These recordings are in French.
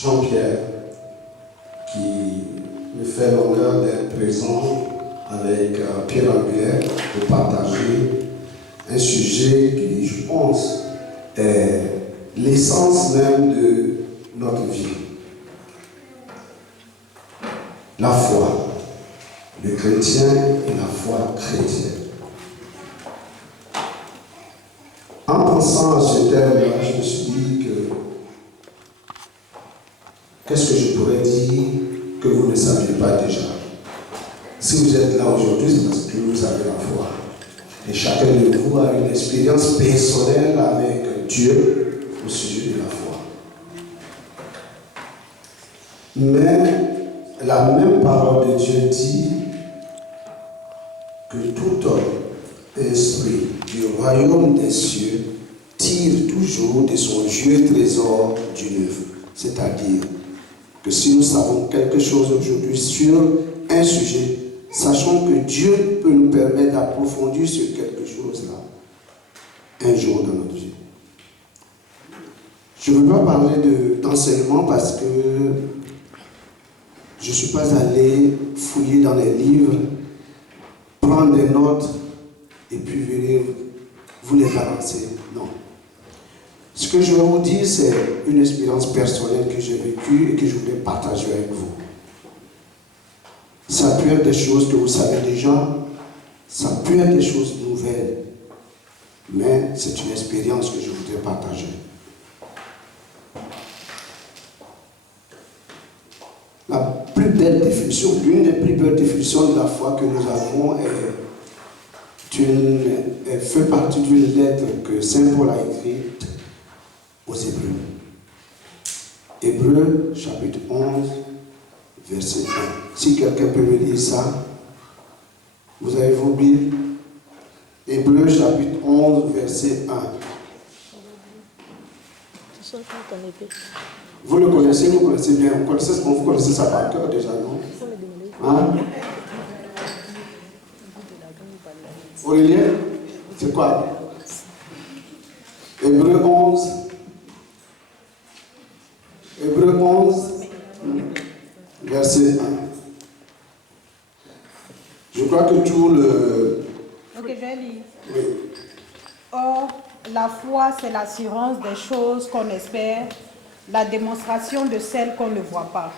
Jean-Pierre, qui me fait l'honneur d'être présent avec Pierre Angulaire pour partager un sujet qui, je pense, est l'essence même de notre vie. La foi, le chrétien et la foi chrétienne. En pensant à ce thème-là, je me suis dit que qu'est-ce que je pourrais dire que vous ne saviez pas déjà? Si vous êtes là aujourd'hui, c'est parce que vous avez la foi. Et chacun de vous a une expérience personnelle avec Dieu au sujet de la foi. Mais la même parole de Dieu dit que tout homme instruit du royaume des cieux tire toujours de son vieux trésor du neuf. C'est-à-dire que si nous savons quelque chose aujourd'hui sur un sujet, sachons que Dieu peut nous permettre d'approfondir sur quelque chose là, un jour dans notre vie. Je ne veux pas parler d'enseignement parce que je ne suis pas allé fouiller dans les livres, prendre des notes et puis venir vous les balancer. Non. Ce que je vais vous dire, c'est une expérience personnelle que j'ai vécue et que je voulais partager avec vous. Ça peut être des choses que vous savez déjà, ça peut être des choses nouvelles, mais c'est une expérience que je voudrais partager. La plus belle définition, l'une des plus belles définitions de la foi que nous avons elle fait partie d'une lettre que Saint Paul a écrite aux Hébreux. Hébreux, chapitre 11, verset 1. Si quelqu'un peut me lire ça, vous avez vos Bibles. Hébreux, chapitre 11, verset 1. Vous le connaissez, vous connaissez bien. Vous connaissez ça par cœur déjà, non? Hein? Aurélien, c'est quoi? Hébreux 11. Hébreux 11, verset 1. Je crois que tout le... Ok, je vais lire. Oui. Or, la foi, c'est l'assurance des choses qu'on espère, la démonstration de celles qu'on ne voit pas.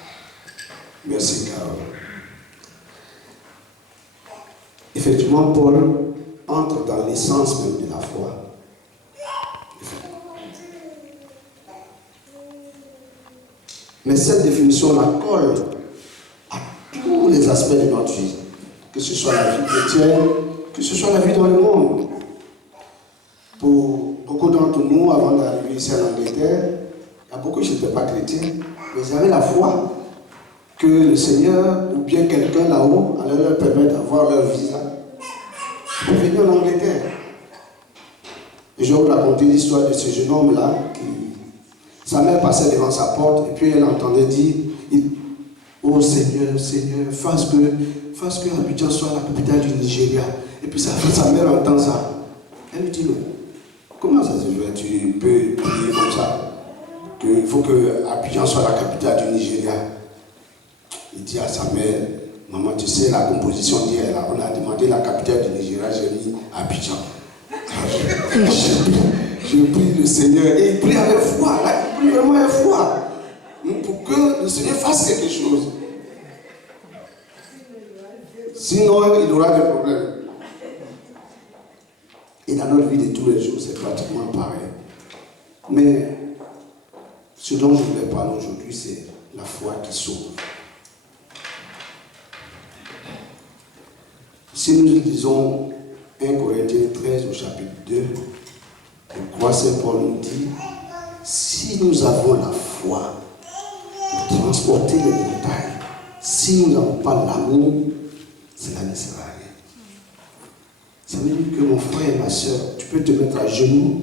Merci, Carole. Effectivement, Paul entre dans l'essence même de la foi. Mais cette définition-là colle à tous les aspects de notre vie, que ce soit la vie chrétienne, que ce soit la vie dans le monde. Pour beaucoup d'entre nous, avant d'arriver ici en Angleterre, il y a beaucoup qui n'étaient pas chrétiens, mais ils avaient la foi que le Seigneur ou bien quelqu'un là-haut allait leur permettre d'avoir leur visa pour venir en Angleterre. Et je vais vous raconter l'histoire de ce jeune homme-là qui... Sa mère passait devant sa porte et puis elle entendait dire oh Seigneur, Seigneur, fasse que Abidjan soit la capitale du Nigeria. Et puis sa mère entend ça. Elle lui dit non. Comment ça se fait? Tu peux prier comme ça? Qu'il faut que Abidjan soit la capitale du Nigeria. Il dit à sa mère, maman, tu sais la composition d'hier là, on a demandé la capitale du Nigeria, j'ai mis Abidjan. Je prie le Seigneur et il prie avec foi, là, il prie vraiment avec foi pour que le Seigneur fasse quelque chose. Sinon, il aura des problèmes. Et dans notre vie de tous les jours, c'est pratiquement pareil. Mais ce dont je voulais parler aujourd'hui, c'est la foi qui sauve. Si nous lisons 1 Corinthiens 13 au chapitre 2, je crois que Saint Paul nous dit, si nous avons la foi pour transporter les montagnes, si nous n'avons pas l'amour, cela ne sert à rien. Ça veut dire que mon frère et ma soeur, tu peux te mettre à genoux,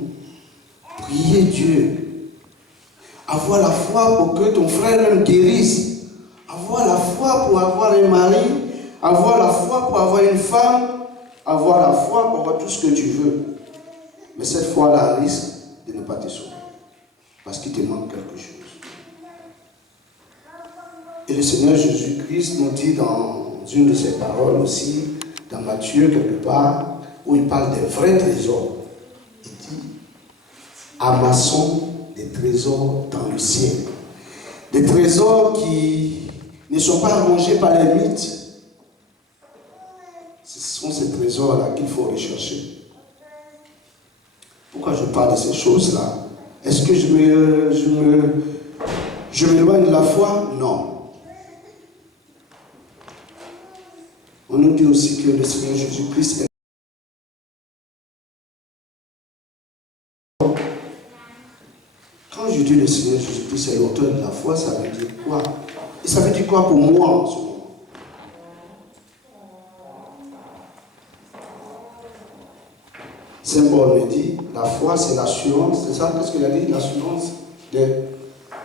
prier Dieu, avoir la foi pour que ton frère même guérisse, avoir la foi pour avoir un mari, avoir la foi pour avoir une femme, avoir la foi pour avoir tout ce que tu veux. Mais cette foi-là risque de ne pas te sauver. Parce qu'il te manque quelque chose. Et le Seigneur Jésus-Christ nous dit dans une de ses paroles aussi, dans Matthieu quelque part, où il parle des vrais trésors. Il dit, amassons des trésors dans le ciel. Des trésors qui ne sont pas rongés par les mythes. Ce sont ces trésors-là qu'il faut rechercher. Pourquoi je parle de ces choses-là? Est-ce que je m'éloigne de la foi? Non. On nous dit aussi que le Seigneur Jésus-Christ est... Quand je dis le Seigneur Jésus-Christ est l'auteur de la foi, ça veut dire quoi? Et ça veut dire quoi pour moi en ce moment? Saint Paul me dit, la foi c'est l'assurance, c'est ça? Qu'est-ce qu'il a dit? L'assurance de...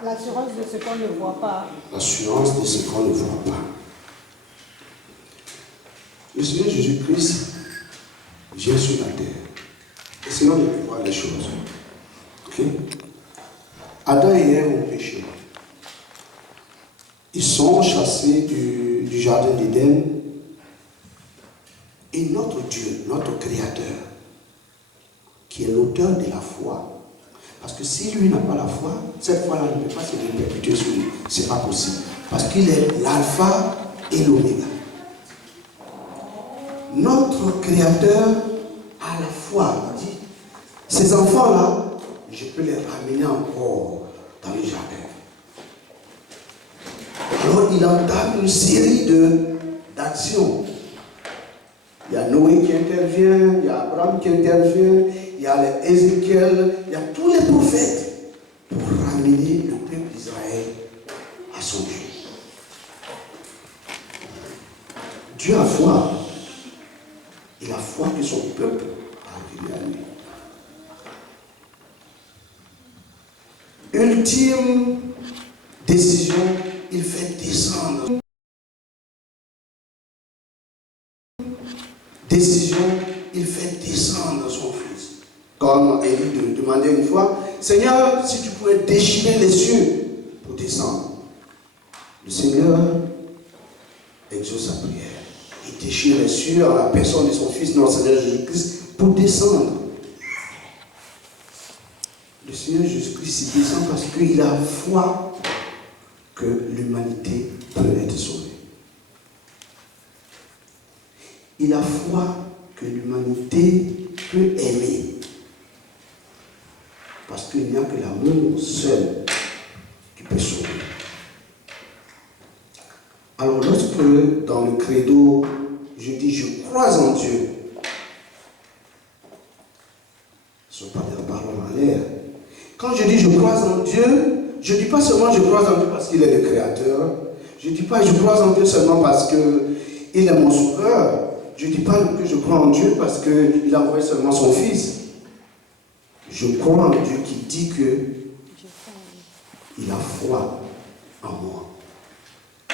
L'assurance de ce qu'on ne voit pas. L'assurance de ce qu'on ne voit pas. Le Seigneur Jésus-Christ vient sur la terre. Essayons de voir les choses. Okay? Adam et Ève ont péché. Ils sont chassés du jardin d'Éden. Et notre Dieu, notre Créateur, qui est l'auteur de la foi, parce que si lui n'a pas la foi, cette foi-là ne peut pas se répercuter sur lui. Ce n'est pas possible. Parce qu'il est l'alpha et l'oméga. Notre Créateur a la foi. Il dit, ces enfants-là, je peux les ramener encore dans le jardin. Alors il entame une série d'actions. Il y a Noé qui intervient, il y a Abraham qui intervient, il y a Ézéchiel, il y a tous les prophètes pour ramener le peuple d'Israël à son Dieu. Dieu a foi. Il a foi que son peuple a venu à lui. Ultime décision, il fait descendre. Décision, il fait descendre son fils. Comme Élie demandait une fois, Seigneur, si tu pouvais déchirer les cieux pour descendre. Le Seigneur exauce sa prière. Il déchire les cieux en la personne de son fils, notre Seigneur Jésus-Christ, pour descendre. Le Seigneur Jésus-Christ il descend parce qu'il a foi que l'humanité peut être sauvée. Il a foi que l'humanité peut aimer. Parce qu'il n'y a que l'amour seul qui peut sauver. Alors lorsque dans le credo, je dis je crois en Dieu, ce ne sont pas des paroles en l'air. Quand je dis je crois en Dieu, je ne dis pas seulement je crois en Dieu parce qu'il est le Créateur. Je ne dis pas je crois en Dieu seulement parce qu'il est mon sauveur. Je ne dis pas que je crois en Dieu parce qu'il a envoyé seulement son Fils. Je crois en Dieu qui dit qu'il a foi en moi.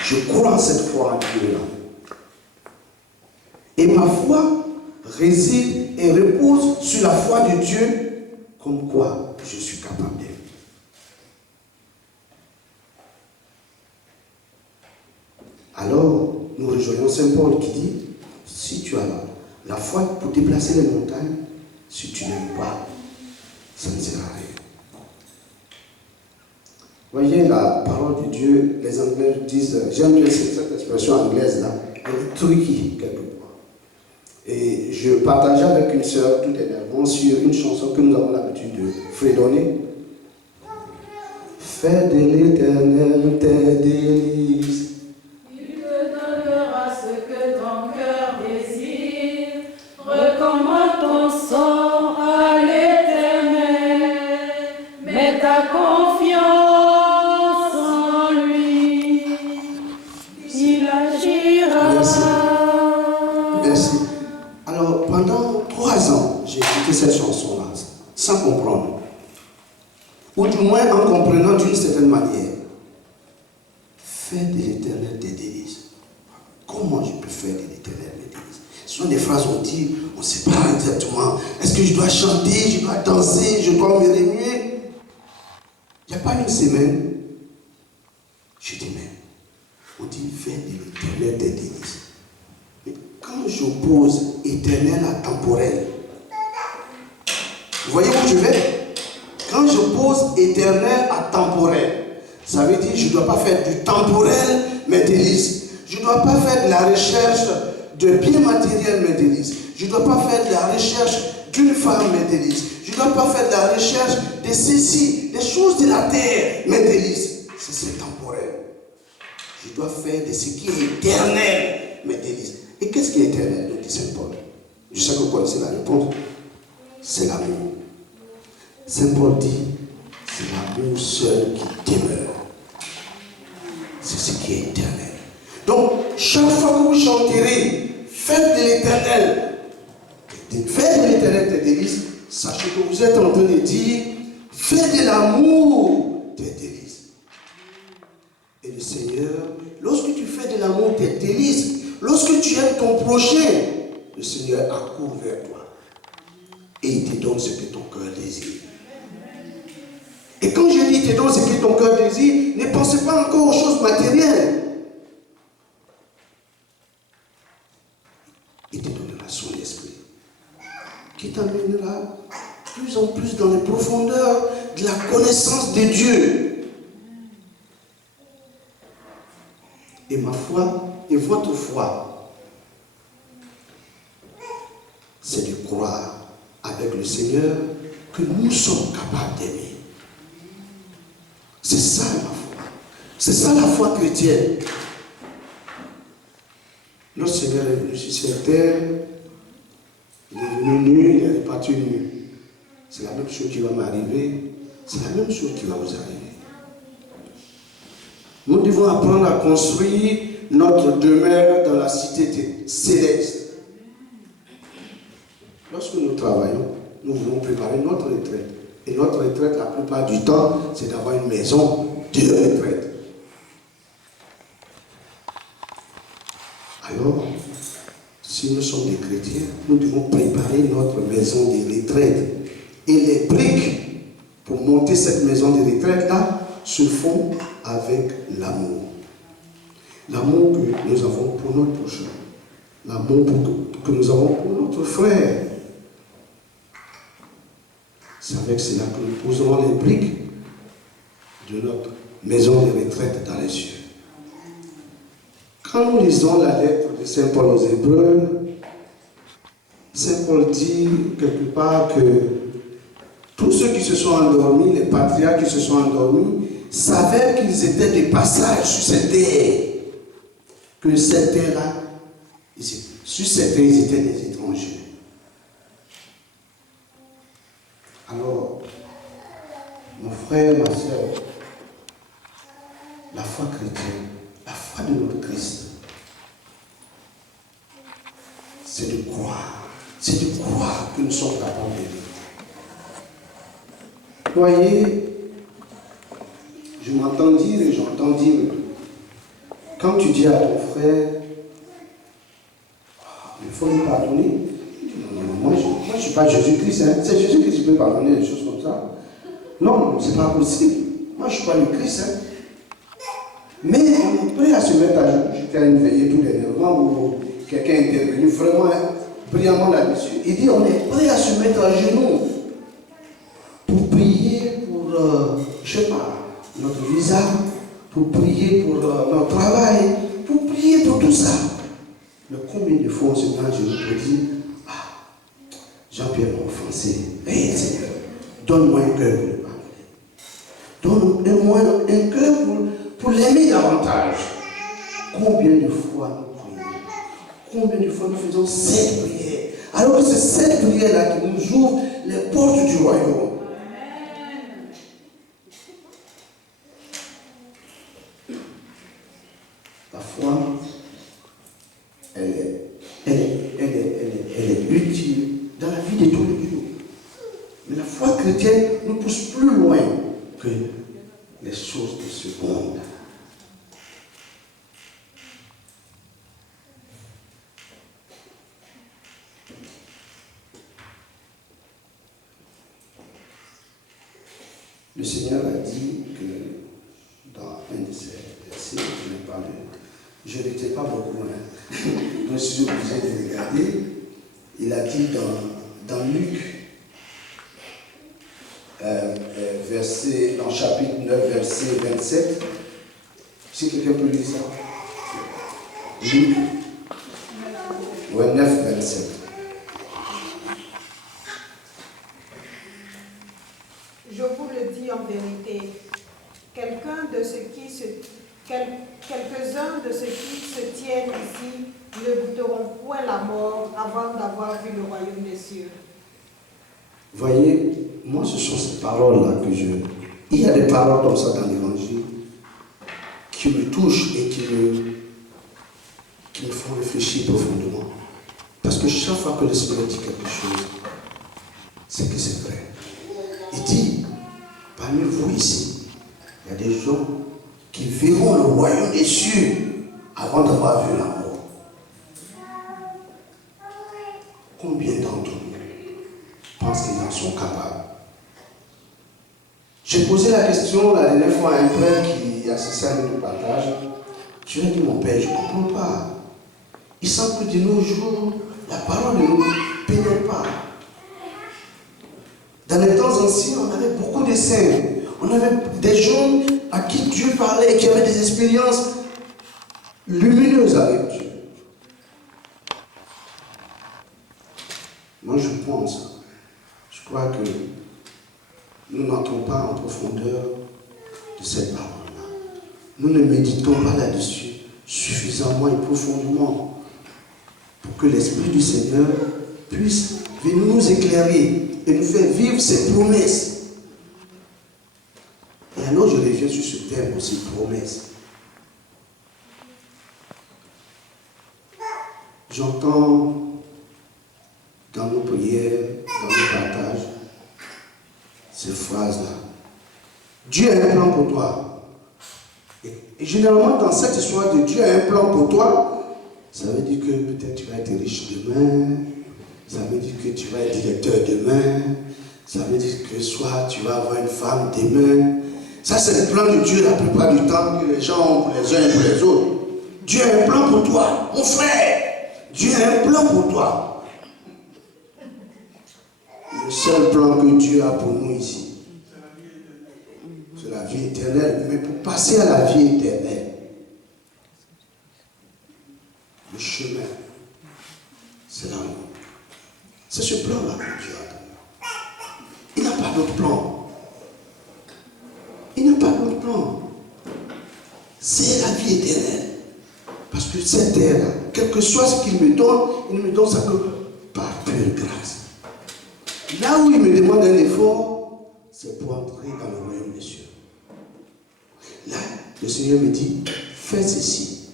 Je crois en cette foi en Dieu-là. Et ma foi réside et repose sur la foi de Dieu, comme quoi je suis capable d'aimer. Alors, nous rejoignons Saint Paul qui dit, si tu as la foi pour déplacer les montagnes, si tu n'aimes pas, ça ne sert à rien. Voyez la parole de Dieu, les Anglais disent, j'aime bien cette expression anglaise là, elle est tricky quelque part. Et je partageais avec une sœur tout énervant sur une chanson que nous avons l'habitude de fredonner. Fais de l'Éternel tes délices. Il te donnera ce que ton cœur désire. Recommande ton sang à l'Éternel. Mets ta confiance en lui. Il agira. Merci. Merci. Alors, pendant 3 ans, j'ai écouté cette chanson-là, sans comprendre. Ou du moins en comprenant d'une certaine manière. Fais de l'Éternel tes délices. Comment je peux faire de l'Éternel mes délices? Ce sont des phrases où on dit, on ne sait pas exactement. Est-ce que je dois chanter, je dois danser, je dois me remuer? Il n'y a pas une semaine, je dis, mais On dit fais de l'éternel tes délices. Mais quand j'oppose éternel à temporel, vous voyez où je vais? Quand j'oppose éternel à temporel, ça veut dire que je ne dois pas faire du temporel mes délices. Je ne dois pas faire de la recherche de biens matériels mes délices. Je ne dois pas faire de la recherche d'une femme mes délices. Je ne dois pas faire de la recherche de ceci, des choses de la terre mes délices. C'est temporel. Je dois faire de ce qui est éternel mes délices. Et qu'est-ce qui est éternel, dit Saint Paul? Je sais que vous connaissez la réponse. C'est l'amour. Saint Paul dit, c'est l'amour seul qui demeure. C'est ce qui est éternel. Donc, chaque fois que vous chanterez, faites de l'éternel. Faites de l'éternel tes délices. Sachez que vous êtes en train de dire, fais de l'amour tes délices. Et le Seigneur, lorsque tu fais de l'amour tes délices, lorsque tu aimes ton prochain, le Seigneur accourt vers toi. Et il te donne ce que ton cœur désire. Et quand je dis il te donne ce que ton cœur désire, ne pensez pas encore aux choses matérielles. Il te donnera son esprit, qui t'amènera plus en plus dans les profondeurs de la connaissance de Dieu. Et ma foi, et votre foi, c'est de croire avec le Seigneur que nous sommes capables d'aimer. C'est ça ma foi. C'est ça la foi chrétienne. Notre Seigneur est venu sur cette terre, il est venu nu, il est reparti nu. C'est la même chose qui va m'arriver, c'est la même chose qui va vous arriver. Nous devons apprendre à construire notre demeure dans la cité céleste. Lorsque nous travaillons, nous voulons préparer notre retraite. Et notre retraite, la plupart du temps, c'est d'avoir une maison de retraite. Alors, si nous sommes des chrétiens, nous devons préparer notre maison de retraite. Et les briques pour monter cette maison de retraite-là se font avec l'amour. L'amour que nous avons pour notre prochain. L'amour que nous avons pour notre frère. C'est avec cela que nous poserons les briques de notre maison de retraite dans les cieux. Quand nous lisons la lettre de Saint Paul aux Hébreux, Saint Paul dit quelque part que tous ceux qui se sont endormis, les patriarches qui se sont endormis, savaient qu'ils étaient des passages sur cette terre. Que cette terre-là, sur cette terre, ils étaient des étrangers. Alors, mon frère, ma soeur, la foi chrétienne, la foi de notre Christ, c'est de croire que nous sommes capables de vivre. Voyez, je m'entends dire et j'entends dire, quand tu dis à ton frère, il faut lui pardonner, moi je ne suis pas Jésus-Christ, hein. C'est Jésus-Christ qui peut pardonner des choses comme ça. Non, c'est pas possible. Moi je ne suis pas le Christ. Hein. Mais on est prêt à se mettre à genoux. J'étais à une veillée tout dernièrement où quelqu'un est intervenu vraiment brillamment là-dessus. Il dit on est prêt à se mettre à genoux pour prier pour, je ne sais pas, notre visa, pour prier pour notre travail, pour prier pour tout ça. Mais combien de fois on se met à genoux pour dire Jean-Pierre m'a offensé. Hey, Seigneur, donne-moi un cœur pour le pardonner. Donne-moi un cœur pour l'aimer davantage. Combien de fois nous prions? Combien de fois nous faisons cette prière? Alors que c'est cette prière-là qui nous ouvre les portes du royaume. La foi, elle est utile dans la vie de tous les jours. Mais la foi chrétienne nous pousse plus loin que les choses de ce monde. Le Seigneur a dit que dans un de ses versets, je n'ai pas Je n'étais pas beaucoup, hein. Je suis obligé de regarder. Il a dit dans Luc, dans chapitre 9, verset 27, si quelqu'un peut lire ça. Luc 9, 27. Je vous le dis en vérité, quelques-uns de ceux qui se tiennent ici ne goûteront point la mort avant d'avoir vu le royaume des cieux. Voyez, moi ce sont ces paroles-là que je... Il y a des paroles comme ça dans l'évangile qui me touchent et qui me font réfléchir profondément. Parce que chaque fois que le Seigneur dit quelque chose, c'est que c'est vrai. Il dit, parmi vous ici, il y a des gens qui verront le royaume des cieux avant d'avoir vu la mort. Combien d'entre nous pensent qu'ils en sont capables? J'ai posé la question la dernière fois à un prêtre qui assistait à notre partage. Je lui ai dit, mon père, je ne comprends pas. Il semble que de nos jours, la parole ne nous pénètre pas. Dans les temps anciens, on avait beaucoup de saints. On avait des gens à qui Dieu parlait et qui avaient des expériences lumineuses avec Dieu. Moi, je pense, je crois que nous n'entrons pas en profondeur de cette parole-là. Nous ne méditons pas là-dessus suffisamment et profondément pour que l'Esprit du Seigneur puisse venir nous éclairer et nous faire vivre ses promesses. Et alors je reviens sur ce terme aussi, promesse. J'entends dans nos prières, dans nos partages, ces phrases-là. Dieu a un plan pour toi. Et généralement, dans cette histoire de Dieu a un plan pour toi, ça veut dire que peut-être tu vas être riche demain, ça veut dire que tu vas être directeur demain, ça veut dire que soit tu vas avoir une femme demain. Ça, c'est le plan de Dieu la plupart du temps que les gens ont pour les uns et pour les autres. Dieu a un plan pour toi, mon frère. Dieu a un plan pour toi. Le seul plan que Dieu a pour nous ici, c'est la vie éternelle. Mais pour passer à la vie éternelle, le chemin, c'est l'amour. C'est ce plan-là que Dieu a pour nous. Il n'a pas d'autre plan. Il n'a pas d'autre plan. C'est la vie éternelle. Parce que cette terre-là, quel que soit ce qu'il me donne, il ne me donne ça que par pure grâce. Là où il me demande un effort, c'est pour entrer dans le royaume des cieux. Là, le Seigneur me dit, fais ceci,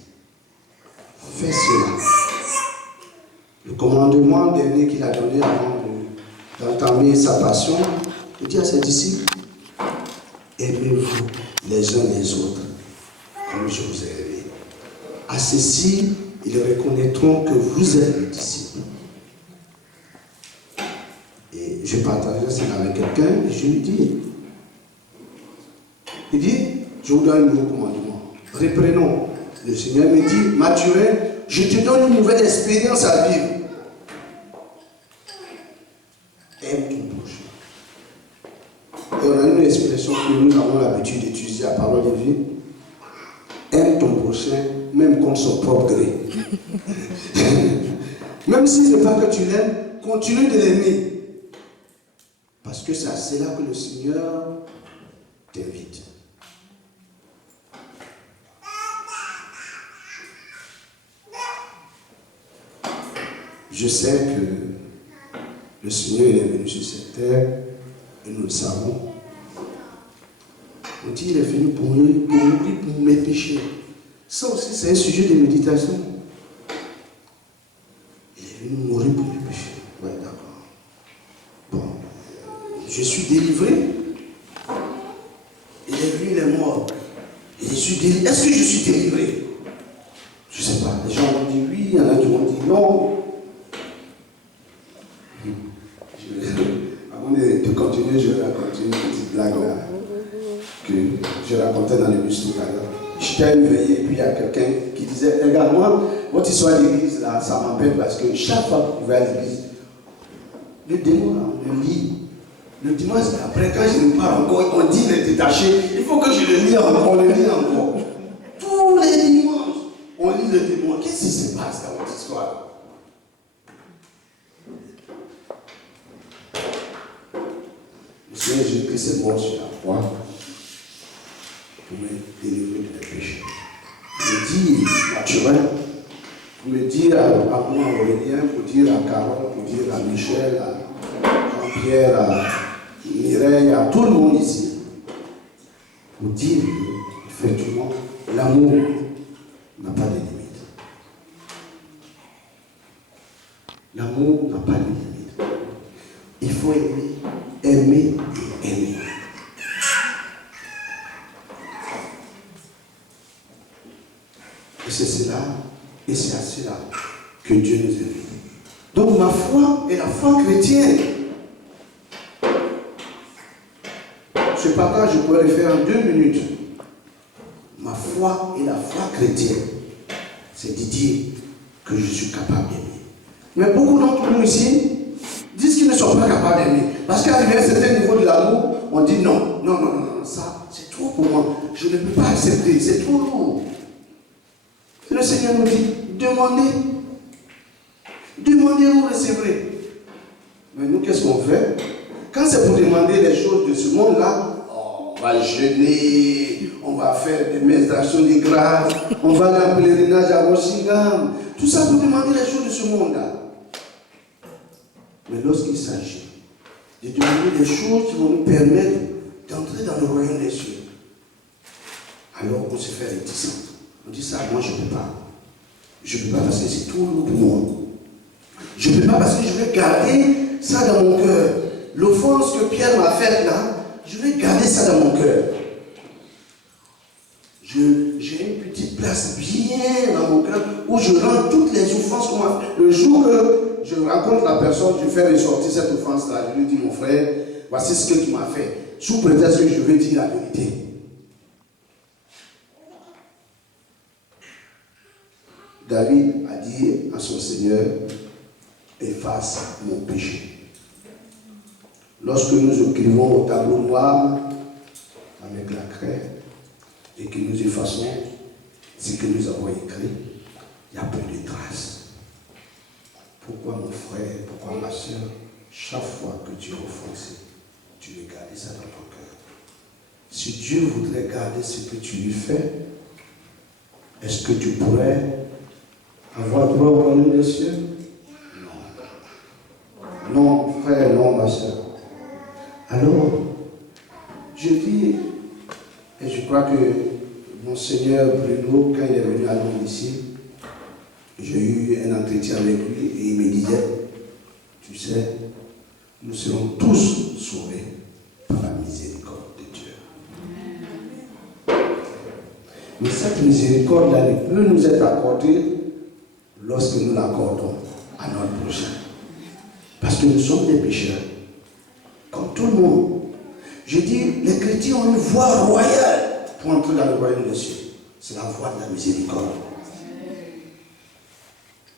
fais cela. Le commandement dernier qu'il a donné avant d'entamer sa passion, il dit à ses disciples, aimez-vous les uns les autres, comme je vous ai aimé. À ceci, ils reconnaîtront que vous êtes mes disciples. Et je partageais ça avec quelqu'un et je lui dis, il dit, je vous donne un nouveau commandement. Reprenons. Le Seigneur me dit, Mathurin, je te donne une nouvelle expérience à vivre. Aime ton prochain. Et on a une expression que nous avons l'habitude d'utiliser à parole de vie. Aime ton prochain, même contre son propre gré. Même si ce n'est pas que tu l'aimes, continue de l'aimer. Parce que c'est là que le Seigneur t'invite. Je sais que le Seigneur il est venu sur cette terre, et nous le savons. On dit qu'il est venu pour mourir pour mes péchés. Ça aussi, c'est un sujet de méditation. Il est venu mourir pour mes péchés. Oui, d'accord. Bon, je suis délivré. Il est venu, il est mort. Et je suis délivré. Est-ce que je suis délivré? Je ne sais pas. Les gens vont dire oui, il y en a qui vont dire non. Avant de continuer, je vais raconter une petite blague là, que je racontais dans le bus tout à l'heure. j'étais à une veillée, et puis il y a quelqu'un qui disait, regarde-moi, votre histoire d'église, là, ça m'embête parce que chaque fois que vous allez à l'église, le démon, là, on le lit. Le dimanche, après, quand je me parle encore, on dit les détachés, il faut que je le lis encore, on le lit encore. Tous les dimanches, on lit le démon. Qu'est-ce qui se passe dans votre histoire? Le Seigneur Jésus-Christ est mort sur la croix pour me délivrer de mes péchés. Pour me dire naturel, pour me dire à moi, Aurélien, pour dire à Carole, pour dire à Michel, à Jean-Pierre, à Mireille, à tout le monde ici, pour dire que, effectivement, l'amour n'a pas de limite. L'amour n'a pas de limite. Il faut aimer, aimer et aimer. Et c'est cela, et c'est à cela que Dieu nous invite. Donc ma foi est la foi chrétienne. Ce partage, je pourrais le faire en 2 minutes. Ma foi est la foi chrétienne. C'est de dire que je suis capable d'aimer. Mais beaucoup d'entre nous ici disent qu'ils ne sont pas capables d'aimer. Parce qu'arrivé à un certain niveau de l'amour, on dit non, non, non, non, ça c'est trop pour moi. Je ne peux pas accepter, c'est trop lourd. Et le Seigneur nous dit, demandez. Demandez, vous recevrez. Mais nous, qu'est-ce qu'on fait? Quand c'est pour demander les choses de ce monde-là, on va jeûner, on va faire des messes d'action de grâce, on va aller en pèlerinage à Washington. Tout ça pour demander les choses de ce monde-là. Mais lorsqu'il s'agit de demander des choses qui vont nous permettre d'entrer dans le royaume des cieux, alors on se fait réticent. On dit ça, moi je ne peux pas. Je ne peux pas parce que c'est trop lourd pour moi. Je ne peux pas parce que je vais garder ça dans mon cœur. L'offense que Pierre m'a faite là, je vais garder ça dans mon cœur. J'ai une petite place bien dans mon cœur où je rends toutes les offenses qu'on m'a fait. Le jour que je rencontre la personne, je fais ressortir cette offense-là. Je lui dis, mon frère, voici ce que tu m'as fait. Sous prétexte que je veux dire la vérité. David a dit à son Seigneur, efface mon péché. Lorsque nous écrivons au tableau noir avec la craie et que nous effaçons ce que nous avons écrit, il y a peu de traces. Pourquoi mon frère, pourquoi ma soeur, chaque fois que tu es offensé, tu veux garder ça dans ton cœur? Si Dieu voudrait garder ce que tu lui fais, est-ce que tu pourrais avoir droit au royaume des cieux? Non. Non, frère, non, ma soeur. Alors, je dis, et je crois que mon Seigneur Bruno, quand il est venu à Londres ici, j'ai eu un entretien avec lui et il me disait, tu sais, nous serons tous sauvés par la miséricorde de Dieu. Mais cette miséricorde-là ne peut nous être accordée lorsque nous l'accordons à notre prochain. Parce que nous sommes des pécheurs. Comme tout le monde. Je dis, les chrétiens ont une voie royale pour entrer dans le royaume des cieux. C'est la voie de la miséricorde.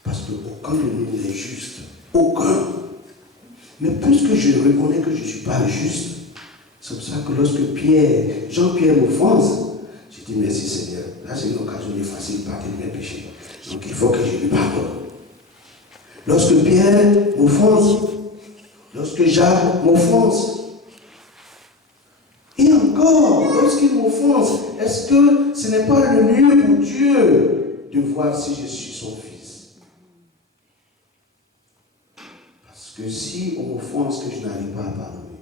Parce qu'aucun de nous n'est juste. Aucun. Mais puisque je reconnais que je ne suis pas juste, c'est pour ça que lorsque Jean-Pierre m'offense, je dis merci Seigneur. Là c'est une occasion d'effacer une partie de mes péchés. Donc il faut que je lui pardonne. Lorsque Pierre m'offense, lorsque Jacques m'offense, et encore, lorsqu'il m'offense, est-ce que ce n'est pas le lieu pour Dieu de voir si je suis son fils? Parce que si on m'offense que je n'arrive pas à pardonner,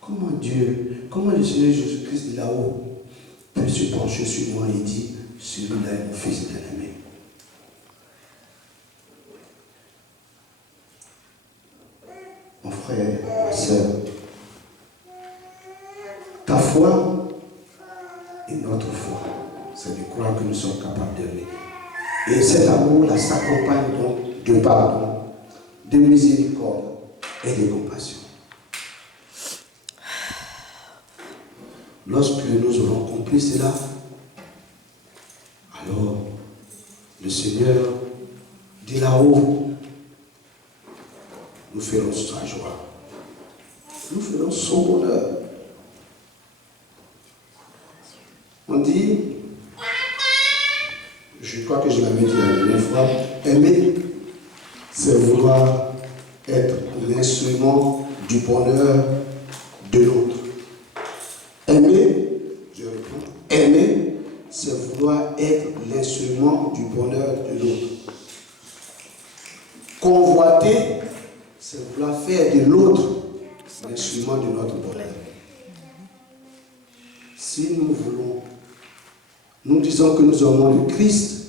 comment le Seigneur Jésus-Christ là-haut peut se pencher sur moi et dire, celui-là est mon fils bien-aimé? Mon frère, ma soeur, ta foi et notre foi, c'est de croire que nous sommes capables d'aimer. Et cet amour-là s'accompagne donc de pardon, de miséricorde et de compassion. Lorsque nous aurons compris cela, Alors, le Seigneur dit là-haut, nous ferons sa joie. Nous ferons son bonheur. On dit, je crois que je l'avais dit la dernière fois, aimer, c'est vouloir être l'instrument du bonheur de l'autre. Aimer, je reprends, aimer, c'est vouloir être l'instrument du bonheur de l'autre. Convoiter, c'est vouloir faire de l'autre l'instrument de notre bonheur. Si nous voulons, nous disons que nous aimons le Christ,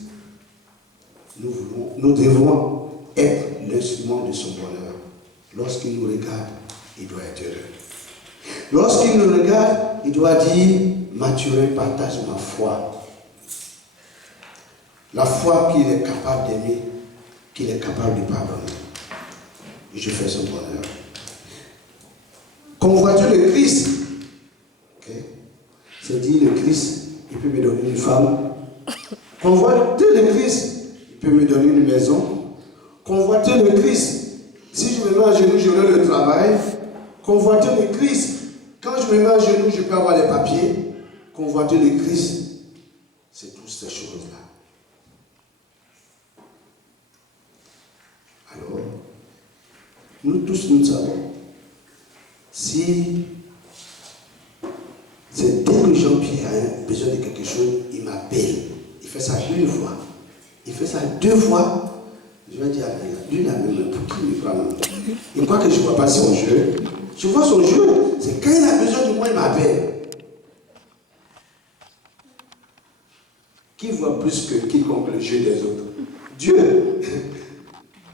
nous devons être l'instrument de son bonheur. Lorsqu'il nous regarde, il doit être heureux. Lorsqu'il nous regarde, il doit dire, Mathurin partage ma foi. La foi qu'il est capable d'aimer, qu'il est capable de pardonner. Et je fais son bonheur. Convoiter le Christ, okay? C'est dire le Christ, il peut me donner une femme. Convoiter le Christ, il peut me donner une maison. Convoiter le Christ, si je me mets à genoux, j'aurai le travail. Convoiter le Christ, quand je me mets à genoux, je peux avoir les papiers. Convoiter le Christ, c'est toutes ces choses-là. Alors, nous tous, nous savons, si c'est dès que Jean-Pierre a besoin de quelque chose, il m'appelle. Il fait ça une fois. Il fait ça 2 fois. Je vais dire, lui, il a même pour qui il prend. Il croit que je ne vois pas son jeu. Je vois son jeu. C'est quand il a besoin de moi, il m'appelle. Qui voit plus que quiconque le jeu des autres? Dieu.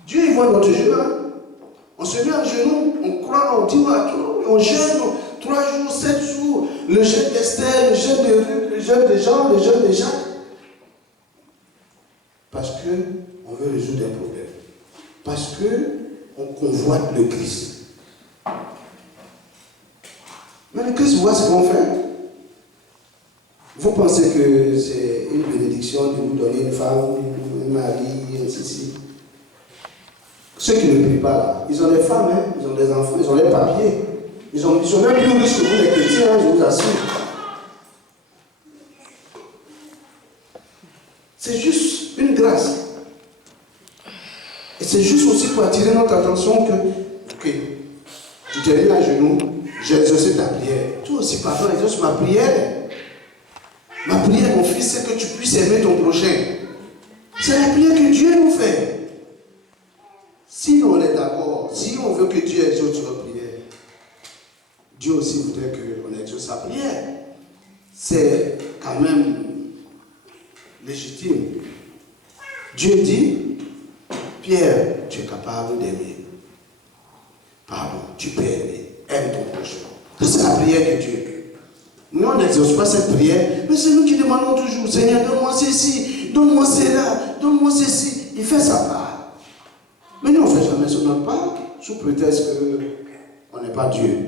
Dieu, il voit notre jeu. Hein? On se met à genoux, on croit, on dit, on jeûne 3 jours, 7 jours. Le jeûne d'Esther, le jeûne de Ruth, le jeûne de Jean, le jeûne de Jacques. Parce qu'on veut résoudre un problème. Parce qu'on convoite le Christ. Mais le Christ voit ce qu'on fait. Vous pensez que c'est une bénédiction de vous donner une femme, un mari, ainsi de suite. Ceux qui ne prient pas là, ils ont des femmes, hein, ils ont des enfants, ils ont des papiers. Ils sont même plus riches que vous les chrétiens, hein, je vous assure. C'est juste une grâce. Et c'est juste aussi pour attirer notre attention que, ok, tu t'es mis à genoux, j'ai exaucé ta prière. Toi aussi, pardon, exauce ma prière. Ma prière, mon fils, c'est que tu puisses aimer ton prochain. C'est la prière que Dieu nous fait. Si on est d'accord, si on veut que Dieu exauce notre prière, Dieu aussi voudrait qu'on exauce sa prière. C'est quand même légitime. Dieu dit, Pierre, tu es capable d'aimer. Pardon, tu peux aimer. Aime ton prochain. C'est la prière de Dieu. Nous, on n'exauce pas cette prière, mais c'est nous qui demandons toujours, Seigneur, donne-moi ceci, donne-moi cela, donne-moi ceci. Il fait sa part. Mais nous, on ne fait jamais sur notre part, sous prétexte qu'on n'est pas Dieu.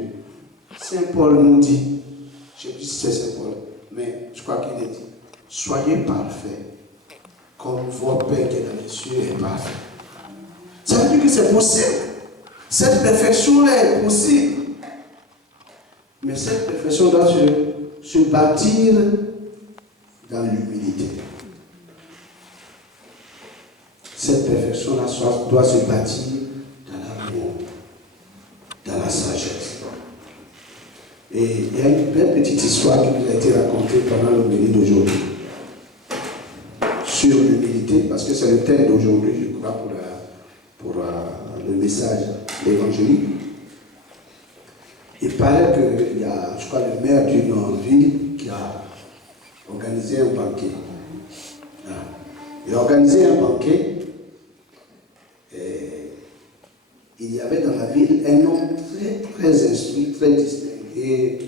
Saint Paul nous dit, je ne sais plus si c'est Saint Paul, mais je crois qu'il dit, soyez parfaits, comme votre Père qui est dans les cieux est parfait. Ça veut dire que c'est possible. Cette perfection-là est possible. Mais cette perfection doit se bâtir dans l'humilité. Cette perfection-là doit se bâtir dans l'amour, dans la sagesse. Et il y a une belle petite histoire qui nous a été racontée pendant l'homélie d'aujourd'hui. Sur l'humilité, parce que c'est le thème d'aujourd'hui, je crois, pour le message évangélique. Il paraît qu'il y a, je crois, le maire d'une ville qui a organisé un banquet. Il a organisé un banquet. Et il y avait dans la ville un homme très, très instruit, très distingué,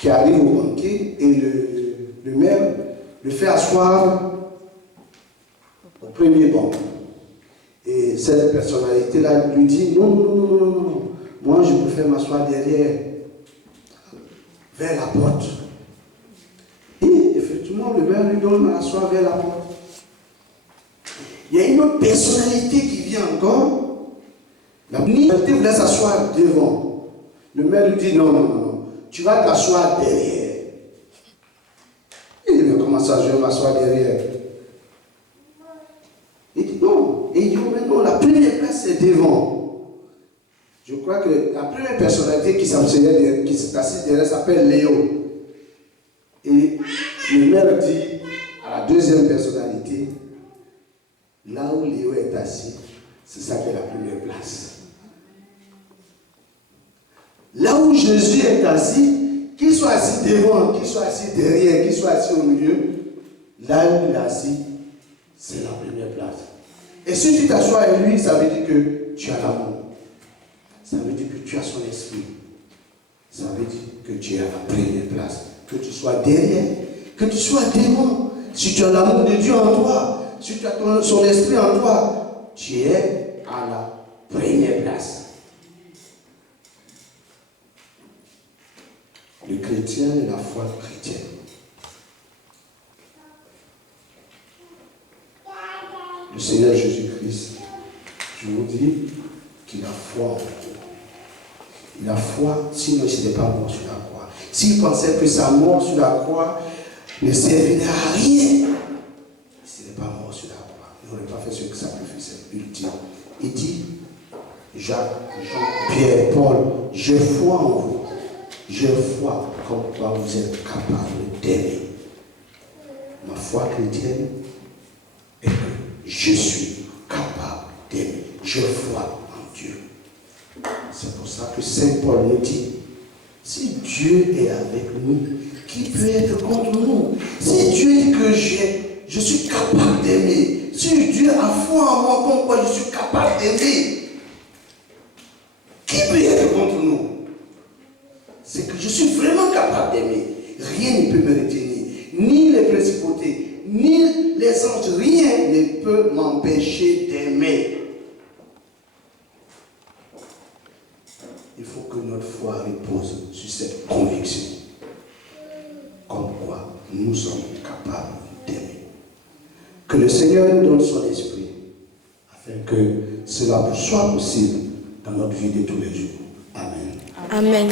qui arrive au banquet et le maire le fait asseoir au premier banc. Et cette personnalité-là lui dit, non, moi je préfère m'asseoir derrière, vers la porte. Et effectivement, Souvent, le maire lui donne à s'asseoir vers la porte. Il y a une autre personnalité qui vient encore. La personnalité voulait s'asseoir devant. Le maire lui dit non, tu vas t'asseoir derrière. Il dit, mais comment ça, je vais m'asseoir derrière? Il dit non. Et il dit, mais non, la première place c'est devant. Je crois que la première personnalité qui s'est assise derrière s'appelle Léo. Et le maire dit à la deuxième personnalité, là où Léo est assis, c'est ça qui est la première place. Là où Jésus est assis, qu'il soit assis devant, qu'il soit assis derrière, qu'il soit assis au milieu, là où il est assis, c'est la première place. Et si tu t'assois avec lui, ça veut dire que tu as l'amour. Ça veut dire que tu as son esprit. Ça veut dire que tu es à la première place. Que tu sois derrière, que tu sois devant. Si tu as l'amour de Dieu en toi, si tu as son esprit en toi, tu es à la première place. Le chrétien et la foi chrétienne. Le Seigneur Jésus-Christ, je vous dis qu'il a foi en vous. Il a foi, sinon il ne serait pas mort sur la croix. S'il pensait que sa mort sur la croix ne servirait à rien, il ne serait pas mort sur la croix. Il n'aurait pas fait ce sacrifice ultime. Il dit, Jacques, Jean, Pierre, Paul, j'ai foi en vous. J'ai foi comme quoi vous êtes capable d'aimer. Ma foi chrétienne est que je suis capable d'aimer. J'ai foi en Dieu. C'est pour ça que Saint Paul nous dit, si Dieu est avec nous, qui peut être contre nous? Si Dieu dit que je suis capable d'aimer, si Dieu a foi en moi comme quoi je suis capable d'aimer, qui peut être contre nous? C'est que je suis vraiment capable d'aimer. Rien ne peut me retenir. Ni les principautés, ni les anges, rien ne peut m'empêcher d'aimer. Il faut que notre foi repose sur cette conviction. Comme quoi nous sommes capables d'aimer. Que le Seigneur nous donne son esprit afin que cela soit possible dans notre vie de tous les jours. Amen. Amen.